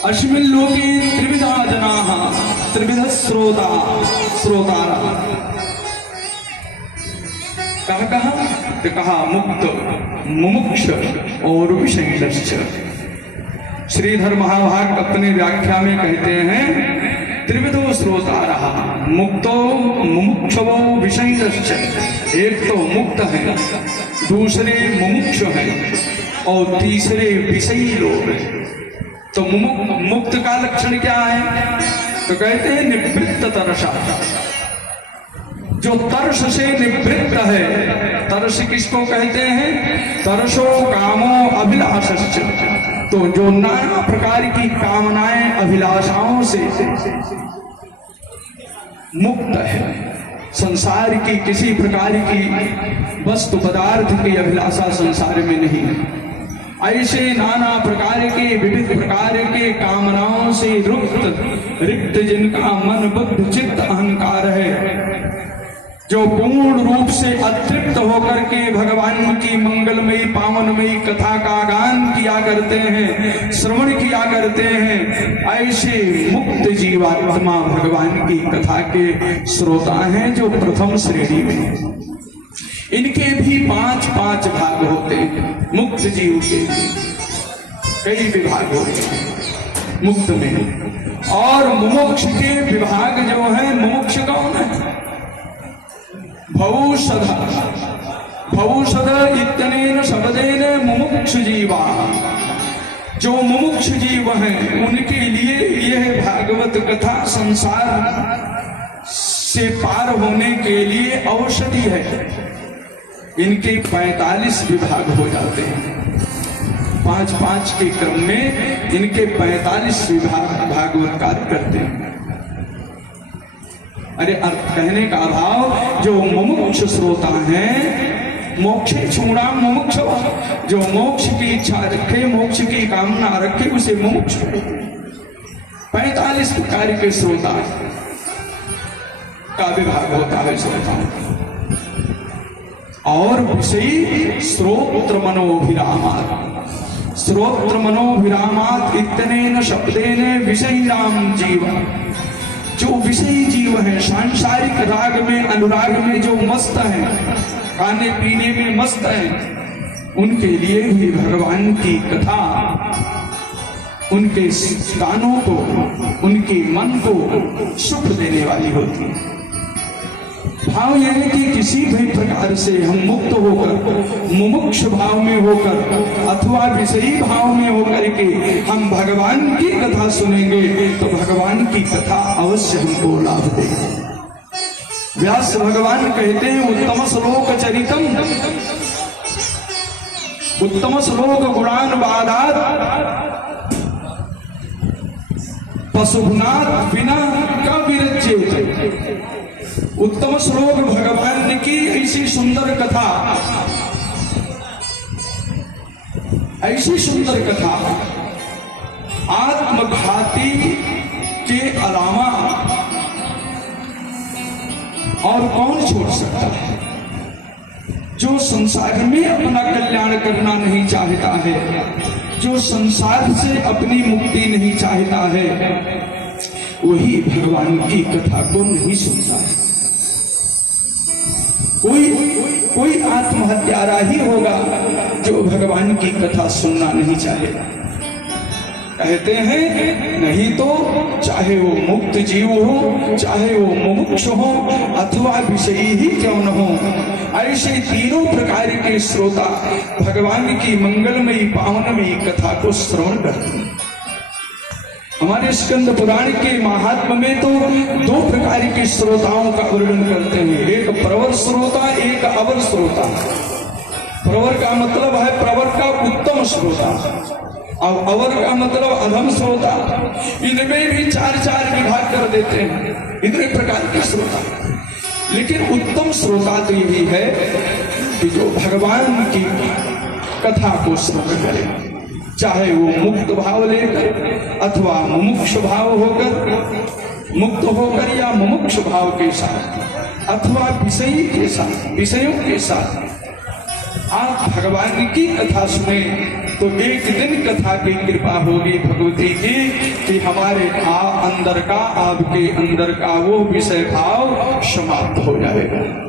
अस्मिन् लोके त्रिविधा जनाः त्रिविध श्रोतारः। कहा मुक्त, मुमुक्ष और विषयिणश्च। श्रीधर महाभाग अपनी व्याख्या में कहते हैं त्रिविधो श्रोतारः मुक्तो मुमुक्षवो विषयिणश्च। एक तो मुक्त है, दूसरे मुमुक्ष है और तीसरे विषयी लोग हैं। तो मुक्त का लक्षण क्या है? तो कहते हैं निवृत्त तरसा, जो तर्स से निवृत्त है। तर्स किसको कहते हैं? तरसो कामो अभिलाषश्च, तो जो नाना प्रकार की कामनाएं अभिलाषाओं से मुक्त है। संसार की किसी प्रकार की वस्तु पदार्थ की अभिलाषा संसार में नहीं है। ऐसे नाना प्रकार के विविध प्रकार के कामनाओं से रिक्त जिनका मन बुद्धि चित्त अहंकार है, जो पूर्ण रूप से अतृप्त होकर के भगवान की मंगलमयी पावनमयी कथा का गान किया करते हैं, श्रवण किया करते हैं, ऐसे मुक्त जीवात्मा भगवान की कथा के श्रोता हैं जो प्रथम श्रेणी में। इनके भी 5-5 भाग होते हैं। मुक्त जीव के कई विभाग होते हैं मुक्त में। और मुमुक्ष के विभाग जो है, मुमुक्ष कौन है? भवौषध इत्यनेन शब्देन मुमुक्ष जीवा। जो मुमुक्ष जीव हैं उनके लिए यह भागवत कथा संसार से पार होने के लिए औषधि है। इनके 45 विभाग हो जाते हैं। 5-5 के क्रम में इनके 45 विभाग भागवतकार करते हैं। अरे अर्थ कहने का भाव, जो मुमुक्ष श्रोता हैं, मोक्षे छूणाम मुमुक्ष, जो मोक्ष की इच्छा रखे, मोक्ष की कामना रखे, उसे मुमुक्ष। 45 प्रकार के श्रोता का विभाग होता है श्रोताओं। और विषयी श्रोत्र मनोभिरामात्, श्रोत्र मनोभिरामात् इत्यनेन शब्देन विषयी राम जीव। जो विषयी जीव हैं, सांसारिक राग में अनुराग में जो मस्त हैं, खाने पीने में मस्त हैं, उनके लिए भी भगवान की कथा उनके कानों को, उनके मन को सुख देने वाली होती है। भाव यह है कि किसी भी प्रकार से हम मुक्त होकर, मुमुक्ष भाव में होकर अथवा विषयी भाव में होकर के हम भगवान की कथा सुनेंगे तो भगवान की कथा अवश्य हमको लाभ देगी। व्यास भगवान कहते हैं उत्तम श्लोक चरितम, उत्तम श्लोक गुणान वादात पशुनाथ बिना का विरज्येत। उत्तम श्लोक भगवान की ऐसी सुंदर कथा, ऐसी सुंदर कथा आत्मघाती के अलावा और कौन छोड़ सकता है? जो संसार में अपना कल्याण करना नहीं चाहता है, जो संसार से अपनी मुक्ति नहीं चाहता है, वही भगवान की कथा को नहीं सुनता है। कोई आत्महत्यारा ही होगा जो भगवान की कथा सुनना नहीं चाहेगा। कहते हैं नहीं तो चाहे वो मुक्त जीव हो, चाहे वो मुमुक्ष हो, अथवा विषयी ही क्यों न हो, ऐसे तीनों प्रकार के श्रोता भगवान की मंगलमयी पावनमयी कथा को श्रवण करते हैं। हमारे स्कंद पुराण के महात्म में तो 2 प्रकार के श्रोताओं का वर्णन करते हैं, एक प्रवर श्रोता, एक अवर श्रोता। प्रवर का मतलब है प्रवर का उत्तम श्रोता, और अवर का मतलब अधम श्रोता। इनमें भी 4-4 विभाग कर देते हैं, इतने प्रकार के श्रोता। लेकिन उत्तम श्रोता तो यही है कि जो भगवान की कथा को श्रवण करे, चाहे वो मुक्त भाव लेकर अथवा मुमुक्ष भाव होकर, मुक्त होकर या मुमुक्ष भाव के साथ अथवा विषयी के साथ, विषयों के साथ आप भगवान की कथा सुने तो एक दिन कथा की कृपा होगी भगवती की कि हमारे अंदर का, आपके अंदर का वो विषय भाव समाप्त हो जाएगा।